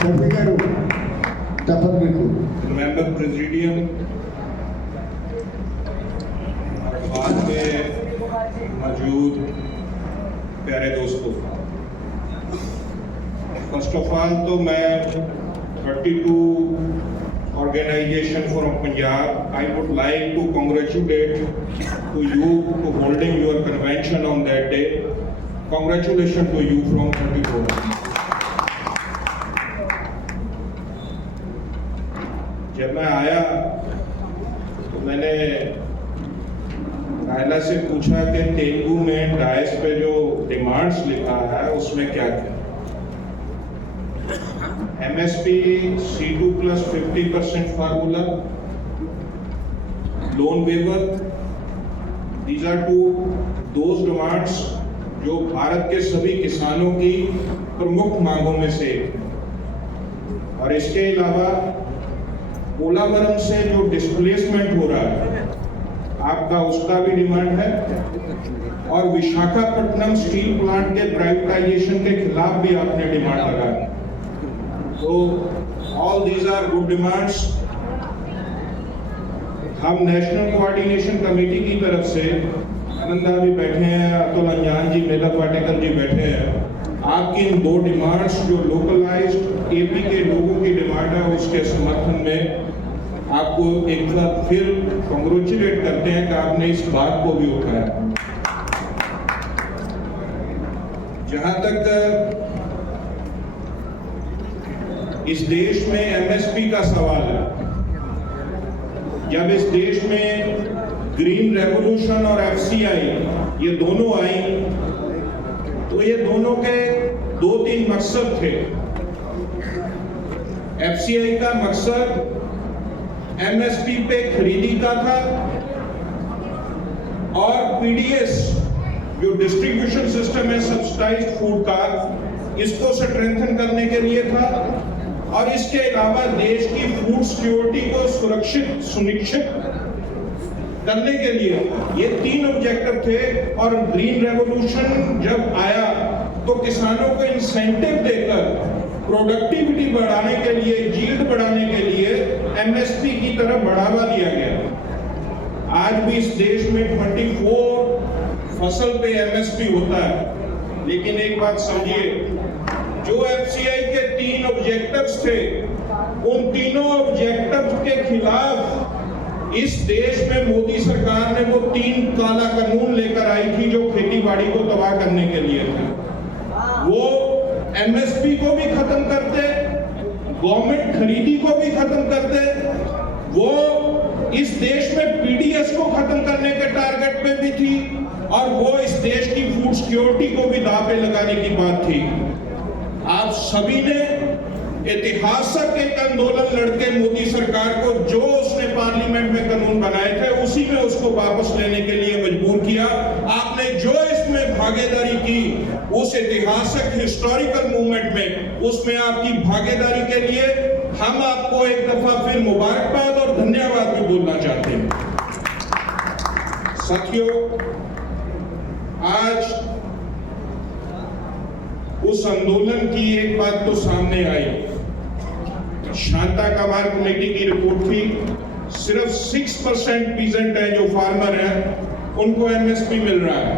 Member presidium बाद में मौजूद प्यारे दोस्तों, फर्स्ट ऑफ ऑल तो मैं 32 organization from Punjab, I would like to congratulate to you to holding your convention on that day. Congratulations to you from 34. जब मैं आया तो मैंने रायला से पूछा कि तेलुगु में डायस पे जो डिमांड्स लिखा है उसमें क्या क्या, MSP, C2 plus 50% formula, loan waiver. These are those demands जो भारत के सभी किसानों की प्रमुख मांगों में से एक है। और इसके अलावा पोलावरम से जो डिस्प्लेसमेंट हो रहा है आपका, उसका भी डिमांड है। और विशाखापट्टनम स्टील प्लांट के प्राइवेटाइजेशन के खिलाफ भी आपने डिमांड लगाया। So all these are good demands. हम नेशनल कोऑर्डिनेशन कमेटी की तरफ से, आनंदा भी बैठे हैं, अतुल अंजान जी, मेधा पाटेकर जी बैठे हैं, आपकी इन दो डिमांड्स जो लोकलाइज्ड एपी के लोगों की डिमांड है उसके समर्थन में आपको एक बार फिर कांग्रेचुलेट करते हैं कि आपने इस बात को भी उठाया। जहां तक इस देश में एमएसपी का सवाल है, जब इस देश में ग्रीन रेवोल्यूशन और एफसीआई ये दोनों आई तो ये दोनों के 2-3 मकसद थे। एफसीआई का मकसद एमएसपी पे खरीदी का था और पीडीएस जो डिस्ट्रीब्यूशन सिस्टम है सब्सिडाइज्ड फूड का, इसको स्ट्रेंथन करने के लिए था। और इसके अलावा देश की फूड सिक्योरिटी को सुनिश्चित करने के लिए ये 3 ऑब्जेक्टिव थे। और ग्रीन रेवोल्यूशन जब आया तो किसानों को इंसेंटिव देकर प्रोडक्टिविटी बढ़ाने के लिए, यील्ड बढ़ाने के लिए एमएसपी की तरफ बढ़ावा दिया गया। आज भी इस देश में 24 फसल पे एमएसपी होता है, लेकिन एक बात समझिए, जो एफसीआई के 3 ऑब्जेक्टिव्स थे, उन तीनों ऑब्जेक्टिव्स के खिलाफ इस देश में मोदी सरकार ने वो 3 काला कानून लेकर आई थी जो खेती बाड़ी को तबाह करने के लिए थे। वो एमएसपी को भी खत्म करते, गवर्नमेंट खरीदी को भी खत्म करते, वो इस देश में पीडीएस को खत्म करने के टारगेट पे भी थी, और वो इस देश की फूड सिक्योरिटी को भी दांव पे लगाने की बात थी। आप सभी ने ऐतिहासिक एक आंदोलन लड़के मोदी सरकार को, जो उसने पार्लियामेंट में कानून बनाए थे उसी में उसको वापस लेने के लिए मजबूर किया। आपने जो इसमें भागीदारी की उस ऐतिहासिक हिस्टोरिकल मूवमेंट में, उसमें आपकी भागीदारी के लिए हम आपको एक दफा फिर मुबारकबाद और धन्यवाद भी बोलना चाहते हैं। साथियों, आज उस आंदोलन की एक बात तो सामने आई। शांता कामार कमेटी की रिपोर्ट थी, सिर्फ 6% पीजेंट है जो फार्मर है उनको एमएसपी मिल रहा है,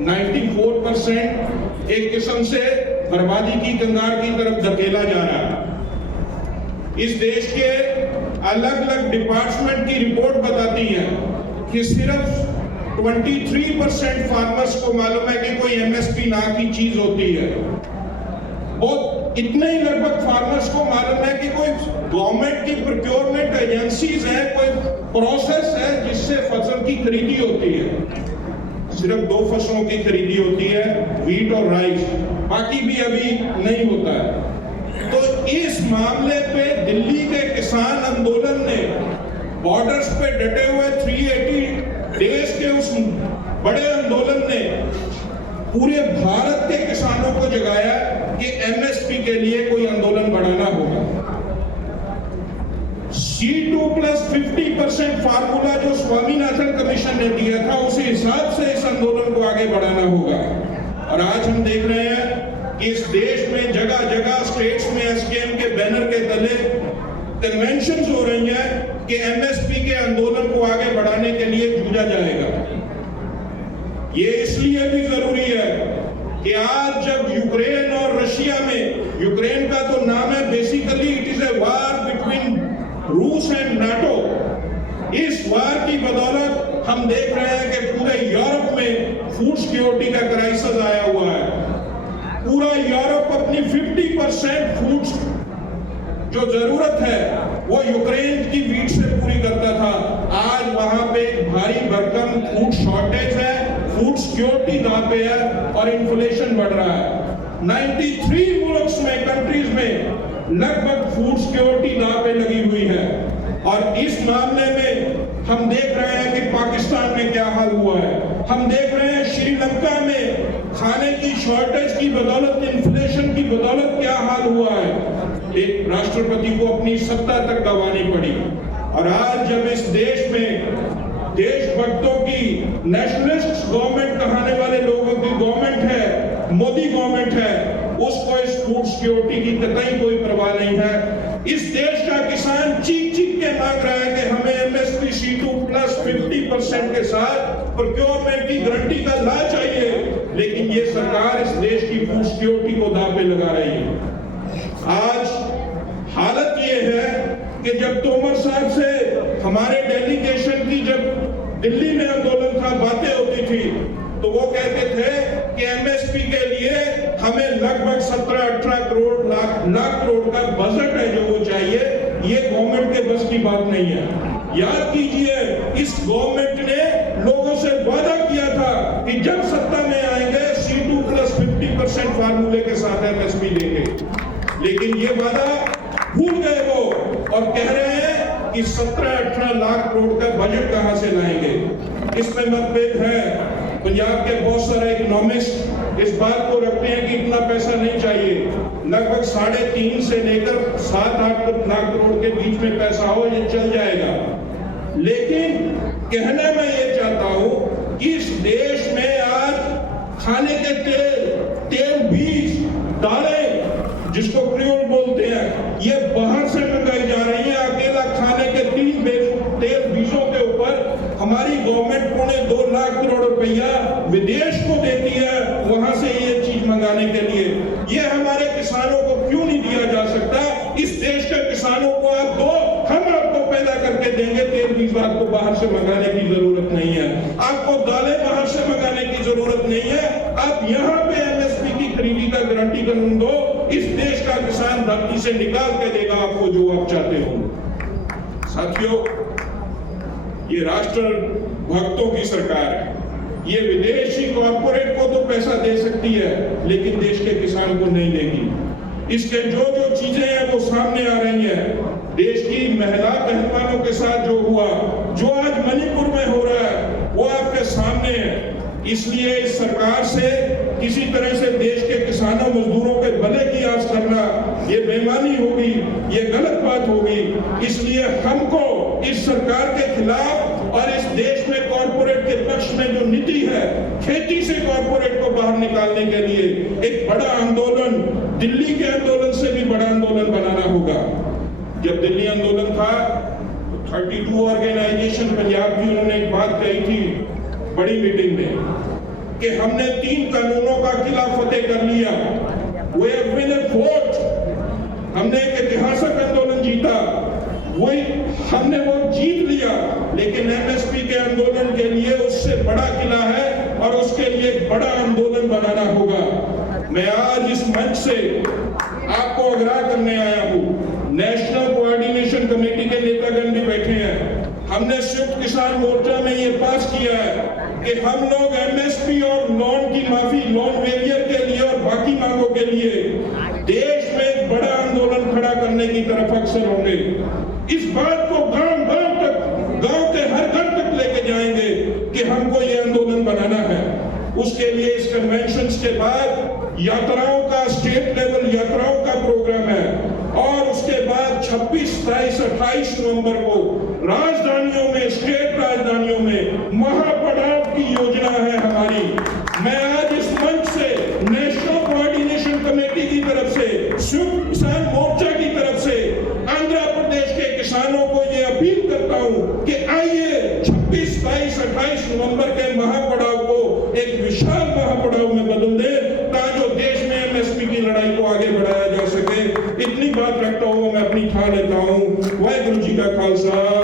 94% एक किस्म से बर्बादी की कंगार की तरफ धकेला जा रहा है। इस देश के अलग अलग डिपार्टमेंट की रिपोर्ट बताती है कि सिर्फ 23% फार्मर्स को मालूम है कि कोई एमएसपी ना की चीज होती है। बहुत इतने ही लगभग फार्मर्स को मालूम है कि कोई गवर्नमेंट की प्रोक्योरमेंट एजेंसीज है, कोई प्रोसेस है जिससे फसल की खरीदी होती है। सिर्फ 2 फसलों की खरीदी होती है, व्हीट और राइस, बाकी भी अभी नहीं होता है। तो इस मामले पे दिल्ली के किसान आंदोलन ने बॉर्डर्स पे डटे हुए 380 डेज के उस बड़े आंदोलन ने पूरे भारत के किसानों को जगाया कि एमएसपी के लिए कोई आंदोलन बढ़ाना होगा। C2 plus 50% फार्मूला जो स्वामीनाथन कमीशन ने दिया था, उसी हिसाब से इस आंदोलन को आगे बढ़ाना होगा। और आज हम देख रहे हैं कि इस देश में जगह जगह स्टेट्स में एसकेएम के बैनर के तले कन्वेंशंस हो रही हैं कि एमएसपी के आंदोलन को आगे बढ़ाने के लिए जूझा जाएगा। ये इसलिए भी जरूरी है कि आज जब यूक्रेन और रशिया में, यूक्रेन का तो नाम है, basically it is a war between रूस एंड नाटो, इस वार की बदौलत हम देख रहे हैं कि पूरे यूरोप में फूड सिक्योरिटी का क्राइसिस आया हुआ है। पूरा यूरोप अपनी 50% फूड जो जरूरत है वो यूक्रेन की वीट से पूरी करता था। आज वहां पे एक भारी भरकम फूड शॉर्टेज है, फूड सिक्योरिटी दांव पे है और इन्फ्लेशन बढ़ रहा है। 93 मुल्क में, कंट्रीज में लगभग फूड सिक्योरिटी दांव पे लगी हुई है। और इस मामले में हम देख रहे हैं कि पाकिस्तान में क्या हाल हुआ है। हम देख रहे हैं श्रीलंका में खाने की शॉर्टेज की बदौलत, इन्फ्लेशन की बदौलत क्या हाल हुआ है। एक राष्ट्रपति को अपनी सत्ता तक गंवानी पड़ी। और आज जब इस देश में देशभक्तों की, नेशनलिस्ट गवर्नमेंट कहने वाले लोगों की गवर्नमेंट है, मोदी गवर्नमेंट है, उसको इस फूड सिक्योरिटी की कतई कोई परवाह नहीं है। इस देश का किसान चीख चीख के मांग रहा है कि हमें एमएसपी C2 प्लस 50% के साथ प्रोक्योरमेंट की गारंटी का ला चाहिए, लेकिन ये सरकार इस देश की फूड सिक्योरिटी को दांव पे लगा रही है। आज हालत ये है कि जब तोमर साहब से हमारे डेलीगेशन की, जब दिल्ली में आंदोलन था, बातें होती थी, तो वो कहते थे कि एमएसपी के लिए हमें लगभग 17-18 करोड़ लाख करोड़ का बजट है जो वो चाहिए। ये गवर्नमेंट के बस की बात नहीं है। याद कीजिए, इस गवर्नमेंट ने लोगों से वादा किया था कि जब सत्ता में आएंगे C2 प्लस 50% फार्मूले के साथ एमएसपी देंगे, लेकिन ये वादा भूल गए वो और कह रहे हैं कि 17-18 लाख करोड़ का बजट कहां से लाएंगे। इसमें मतभेद है। पंजाब के बहुत सारे इकोनॉमिस्ट इस बात को रखते हैं कि इतना पैसा नहीं चाहिए, लगभग 3.5 से लेकर 7-8 लाख करोड़ के बीच में पैसा हो, ये चल जाएगा। लेकिन कहना मैं ये चाहता हूं कि इस देश में आज खाने के तेल, बीज, दालें जिसको क्रूड बोलते हैं, ये बाहर से मंगाई जा रही है। अकेला खाने के 3 तेल बीजों के ऊपर हमारी गवर्नमेंट 2.25 लाख करोड़ रुपया विदेश को देती है, वहां से ये चीज मंगाने के लिए। ये हमारे किसानों को क्यों नहीं दिया जा सकता? इस देश के किसानों को आप दो, हम आपको पैदा करके देंगे। तेल बीज आपको बाहर से मंगाने की जरूरत नहीं है, आपको दालें बाहर से मंगाने की जरूरत नहीं है। आप यहाँ पे एमएसपी की खरीदी का गारंटी कानून दो, इस देश का किसान धरती से निकाल के देगा आपको जो आप चाहते हो। साथियों, ये राष्ट्र भक्तों की सरकार है। ये विदेशी कॉर्पोरेट को तो पैसा दे सकती है, लेकिन देश के किसान को नहीं देगी। इसके जो जो चीजें हैं वो सामने आ रही हैं। देश की महिला पहलवानों के साथ जो हुआ, जो आज मणिपुर में हो रहा है, वो आपके सामने है। इसलिए इस सरकार से किसी तरह से देश के किसानों, मजदूरों के भले की आस करना ये बेईमानी होगी, ये गलत बात होगी। इसलिए हमको इस सरकार के खिलाफ और इस देश में कॉर्पोरेट के पक्ष में जो नीति है, खेती से कॉर्पोरेट को बाहर निकालने के लिए एक बड़ा आंदोलन, दिल्ली के आंदोलन से भी बड़ा आंदोलन बनाना होगा। जब दिल्ली आंदोलन था तो 32 ऑर्गेनाइजेशन पंजाब की, उन्होंने एक बात कही थी बड़ी मीटिंग में कि हमने 3 कानूनों का किला फतेह कर लिया। We have won a vote, हमने एक ऐतिहासिक आंदोलन जीता, वही हमने वो जीत लिया। लेकिन एमएसपी के आंदोलन के लिए उससे बड़ा किला है और उसके लिए एक बड़ा आंदोलन बनाना होगा। मैं आज इस मंच से आपको आग्रह करने आया हूँ। नेशनल कोऑर्डिनेशन कमेटी के नेतागण भी बैठे हैं। हमने संयुक्त किसान मोर्चा में ये पास किया है कि हम लोग एमएसपी और लोन की माफी, लोन वेरियर के लिए और बाकी मांगों के लिए देश में एक बड़ा आंदोलन खड़ा करने की तरफ अक्सर होंगे। इस बात को गांव-गांव तक, गांव के हर घर तक लेके जाएंगे कि हमको ये आंदोलन बनाना है। उसके लिए इस कन्वेंशन के बाद यात्राओं का, स्टेट लेवल यात्राओं का प्रोग्राम है और उसके बाद 26, 27, 28 नवंबर को राजधानियों में, स्टेट राजधानियों में महापड़ाव की योजना है हमारी। मैं आज इस मंच से नेशनल कोऑर्डिनेशन कि आइए 26, 27, 28 नवंबर के महापड़ाव को एक विशाल महापड़ाव में बदल दे, ताकि देश में एमएसपी की लड़ाई को आगे बढ़ाया जा सके। इतनी बात रखता हुआ मैं अपनी था लेता हूं। वाहिगुरु जी का खालसा,